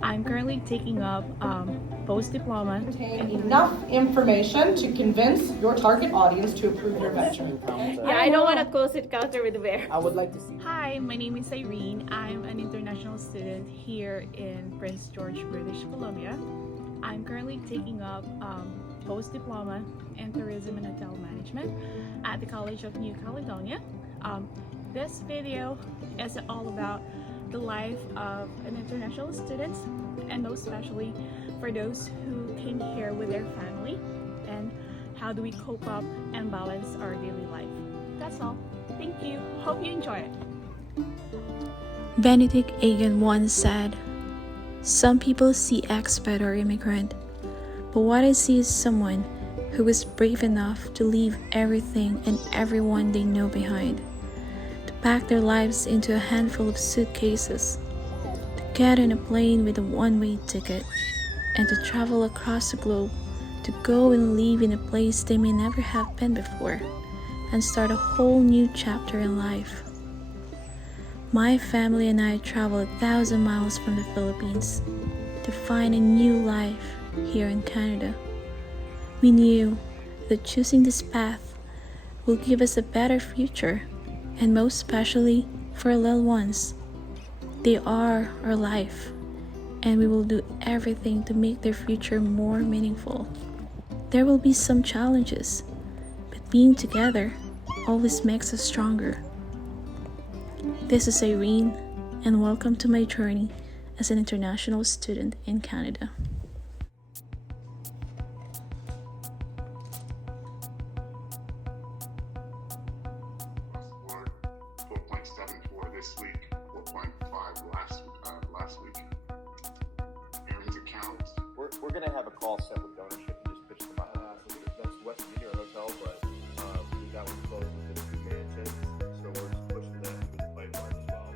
I'm currently taking up post-diploma. Contain enough information to convince your target audience to approve your venture. Yeah, I don't want a close encounter with the bear. I would like to see. Hi, my name is Irene. I'm an international student here in Prince George, British Columbia. I'm currently taking up post-diploma in tourism and hotel management at the College of New Caledonia. This video is all about the life of an international student, and most especially for those who came here with their family, and how do we cope up and balance our daily life. That's all. Thank you. Hope you enjoy it. Benedict Agan once said, "Some people see expat or immigrant, but what I see is someone who is brave enough to leave everything and everyone they know behind, to pack their lives into a handful of suitcases, to get on a plane with a one-way ticket, and to travel across the globe to go and live in a place they may never have been before, and start a whole new chapter in life." My family and I traveled 1,000 miles from the Philippines to find a new life here in Canada. We knew that choosing this path will give us a better future, and most especially for our little ones. They are our life, and we will do everything to make their future more meaningful. There will be some challenges, but being together always makes us stronger. This is Irene, and welcome to my journey as an international student in Canada. Scored 4.74 this week, 4.5 last week. Aaron's account. We're gonna have a call set with ownership and just pitch them out. That's West Media Hotel, but that was closed within a few minutes, so we're just pushing that through the pipeline as well.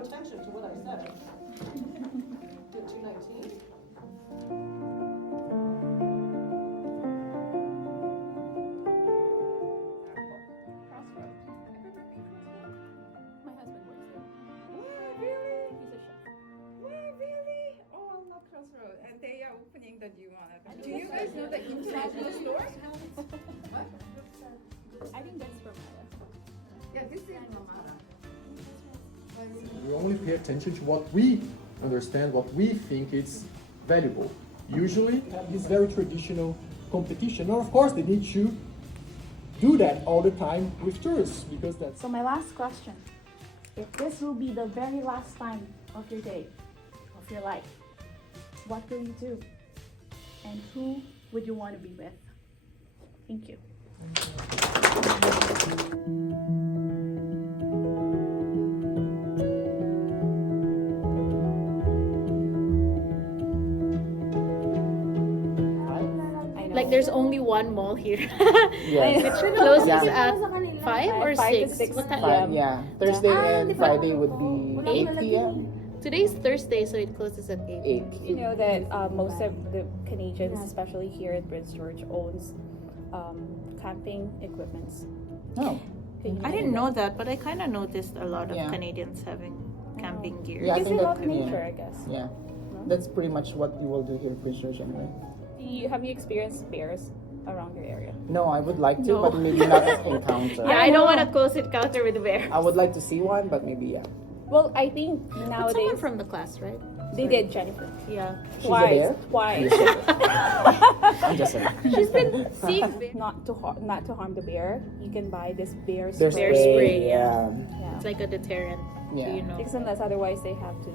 Attention to what I said. Do 219. Do you guys know the international store? I think that's for We only pay attention to what we understand, what we think is valuable. Usually, this very traditional competition. Now, of course, they need to do that all the time with tourists because that's. So my last question, if this will be the very last time of your day, of your life, what will you do? And who would you want to be with? Thank you. Like there's only one mall here. Yes. Which closes Yeah. at 5 or 5 to 6? 6 What time? Fine, yeah. Thursday and Friday would be 8 p.m. Today's Thursday, so it closes at 8. 8. You know that most of the Canadians, especially here at Prince George, owns camping equipments. Oh. I didn't know that, but I kind of noticed a lot of Yeah. Canadians having camping gear. Yeah, I Because think they that love nature, yeah. I guess. Yeah. That's pretty much what you will do here in Prince George anyway. Have you experienced bears around your area? No, I would like to, No. but maybe not encounter. Yeah, I don't want a close encounter with the bear. I would like to see one, but maybe yeah. Well, I think But nowadays someone from the class, right? they did, Jennifer. Yeah. She's a bear? Twice. I'm just saying. She's been seeing not to harm the bear. You can buy this bear There's spray. Bear spray, Yeah. Yeah. It's like a deterrent. Yeah. You know. Because unless otherwise they have to,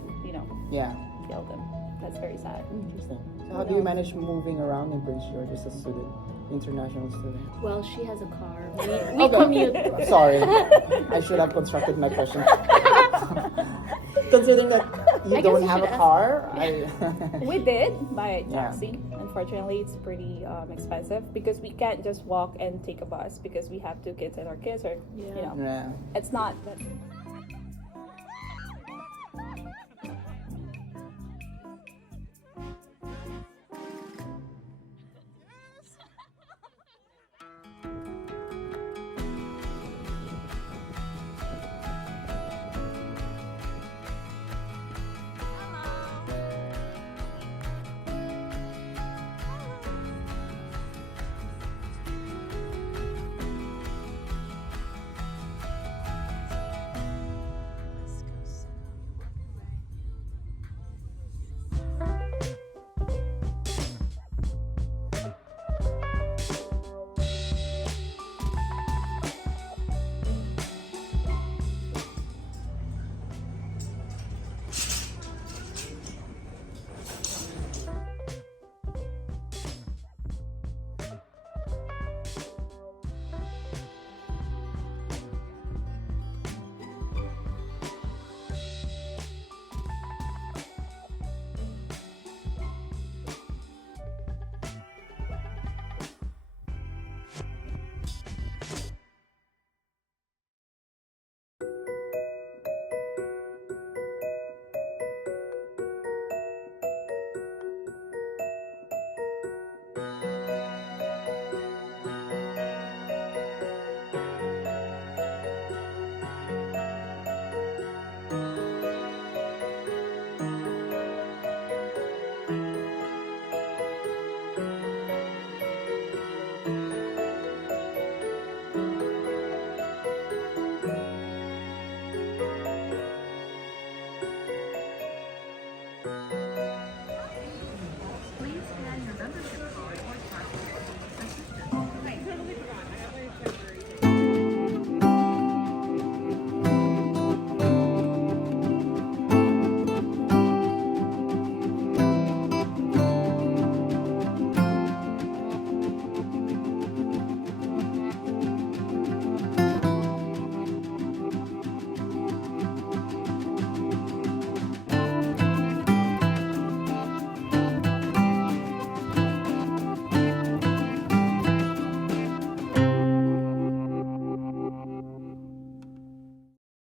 Yeah. kill them. That's very sad. Interesting. So how do you manage moving around in Prince George as a student, international student? Well, she has a car. We Okay. commute. Sorry, I should have constructed my question. Considering that you I guess don't you have a should ask. car, We did buy a Yeah. taxi. Unfortunately, it's pretty expensive because we can't just walk and take a bus because we have 2 kids and our kids are, Yeah. yeah. it's not that